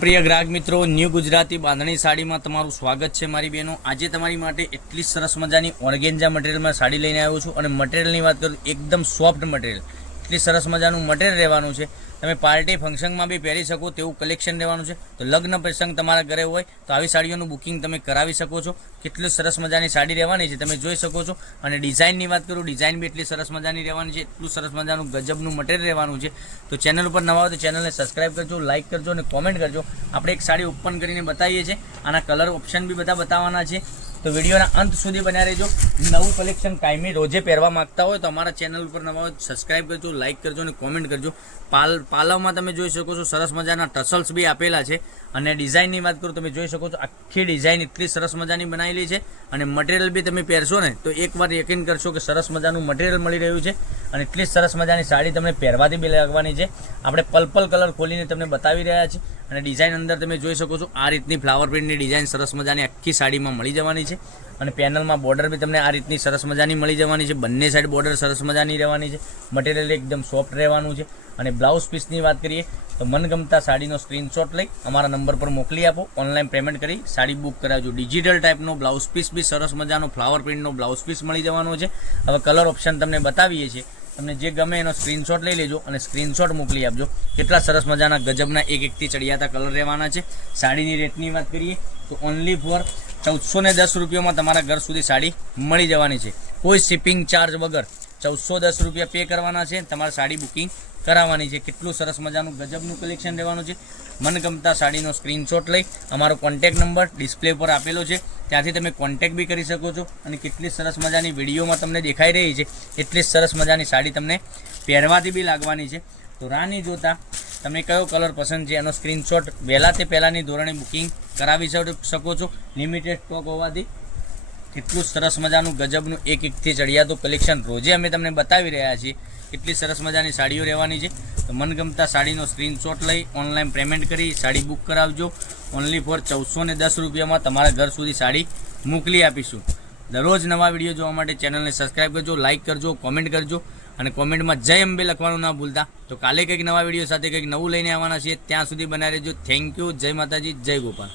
પ્રિય ગ્રાહક મિત્રો, ન્યૂ ગુજરાતી બાંધણી સાડીમાં તમારું સ્વાગત છે મારી બહેનો। આજે તમારી માટે એટલી સરસ મજાની ઓર્ગેન્ઝા મટીરિયલમાં સાડી લઈને આવ્યો છું અને મટીરિયલની વાત કરું એકદમ સોફ્ટ મટીરિયલ, એટલી સરસ મજાનું મટીરિયલ રહેવાનું છે। તમે પાર્ટી ફંક્શનમાં બી પહેરી શકો તેવું કલેક્શન રહેવાનું છે। તો લગ્ન પ્રસંગ તમારા ઘરે હોય તો આવી સાડીઓનું બુકિંગ તમે કરાવી શકો છો। કેટલી સરસ મજાની સાડી રહેવાની છે તમે જોઈ શકો છો। અને ડિઝાઇનની વાત કરું, ડિઝાઇન બી એટલી સરસ મજાની રહેવાની છે, એટલું સરસ મજાનું ગજબનું મટીરિયલ રહેવાનું છે। તો ચેનલ ઉપર નવા હોય તો ચેનલને સબસ્ક્રાઈબ કરજો, લાઇક કરજો અને કોમેન્ટ કરજો। આપણે એક સાડી ઓપન કરીને બતાવીએ છીએ, આના કલર ઓપ્શન બી બધા બતાવવાના છે। તો વિડીયોના અંત સુધી બન્યા રહેજો। નવું કલેક્શન કાયમી રોજે પહેરવા માંગતા હોય તો અમારા ચેનલ ઉપર નવા હોય સબસ્ક્રાઈબ કરજો, લાઇક કરજો અને કોમેન્ટ કરજો। પાલવમાં તમે જોઈ શકો છો સરસ મજાના ટસલ્સ બી આપેલા છે। અને ડિઝાઇનની વાત કરું તમે જોઈ શકો છો, આખી ડિઝાઇન એટલી સરસ મજાની બનાવેલી છે। અને મટીરિયલ બી તમે પહેરશો ને તો એકવાર યકીન કરશો કે સરસ મજાનું મટીરિયલ મળી રહ્યું છે। અને એટલી સરસ મજાની સાડી તમને પહેરવાથી બી લાગવાની છે। આપણે પર્પલ કલર ખોલીને તમને બતાવી રહ્યા છીએ અને ડિઝાઇન અંદર તમે જોઈ શકો છો આ રીતની ફ્લાવર પ્રિન્ટની ડિઝાઇન સરસ મજાની આખી સાડીમાં મળી જવાની છે। અને પેનલમાં બોર્ડર બી તમને આ રીતની સરસ મજાની મળી જવાની છે, બંને સાઈડ બોર્ડર સરસ મજાની રહેવાની છે। મટીરિયલ એકદમ સોફ્ટ રહેવાનું છે। અને બ્લાઉઝ પીસની વાત કરીએ તો મનગમતા સાડીનો સ્ક્રીનશોટ લઈ અમારા નંબર પર મોકલી આપો, ઓનલાઈન પેમેન્ટ કરી સાડી બુક કરાવજો। ડિજિટલ ટાઈપનો બ્લાઉઝ પીસ બી સરસ મજાનો ફ્લાવર પ્રિન્ટનો બ્લાઉઝ પીસ મળી જવાનો છે। હવે કલર ઓપ્શન તમને બતાવીએ છીએ, તમને જે ગમે એનો સ્ક્રીનશોટ લઈ લેજો અને સ્ક્રીનશોટ મોકલી આપજો। કેટલા સરસ મજાના ગજબના એકથી ચડિયાતા કલર રહેવાના છે। સાડીની રેટની વાત કરીએ તો ઓનલી ફોર 1410 રૂપિયામાં તમારા ઘર સુધી સાડી મળી જવાની છે। કોઈ શિપિંગ ચાર્જ વગર 1410 રૂપિયા પે કરવાના છે, તમારે સાડી બુકિંગ કરાવવાની છે। કેટલું સરસ મજાનું ગજબનું કલેક્શન રહેવાનું છે। મનગમતા સાડીનો સ્ક્રીનશોટ લઈ અમારો કોન્ટેક્ટ નંબર ડિસ્પ્લે પર આપેલો છે, ત્યાંથી તમે કોન્ટેક્ટ બી કરી શકો છો। અને કેટલી સરસ મજાની વિડીયોમાં તમને દેખાઈ રહી છે એટલી સરસ મજાની સાડી તમને પહેરવાથી બી લાગવાની છે। તો રાની જોતા તમને કયો કલર પસંદ છે એનો સ્ક્રીનશોટ વહેલા તે પહેલાંની ધોરણે બુકિંગ કરાવી શકો છો। લિમિટેડ સ્ટોક હોવાથી કેટલું સરસ મજાનું ગજબનું એકથી ચડિયાતું કલેક્શન રોજે અમે તમને બતાવી રહ્યા છીએ। કેટલી સરસ મજાની સાડીઓ રહેવાની છે। તો મનગમતા સાડીનો સ્ક્રીનશોટ લઈ ઓનલાઈન પેમેન્ટ કરી સાડી બુક કરાવજો। ઓનલી ફોર 1410 રૂપિયામાં તમારા ઘર સુધી સાડી મોકલી આપીશું। દરરોજ નવા વિડીયો જોવા માટે ચેનલને સબસ્ક્રાઈબ કરજો, લાઇક કરજો, કોમેન્ટ કરજો અને કોમેન્ટમાં જય અંબે લખવાનું ના ભૂલતા। તો કાલે કંઈક નવા વિડીયો સાથે કંઈક નવું લઈને આવવાના છીએ, ત્યાં સુધી બનાવી રહેજો। થેન્ક યુ, જય માતાજી, જય ગોપાલ।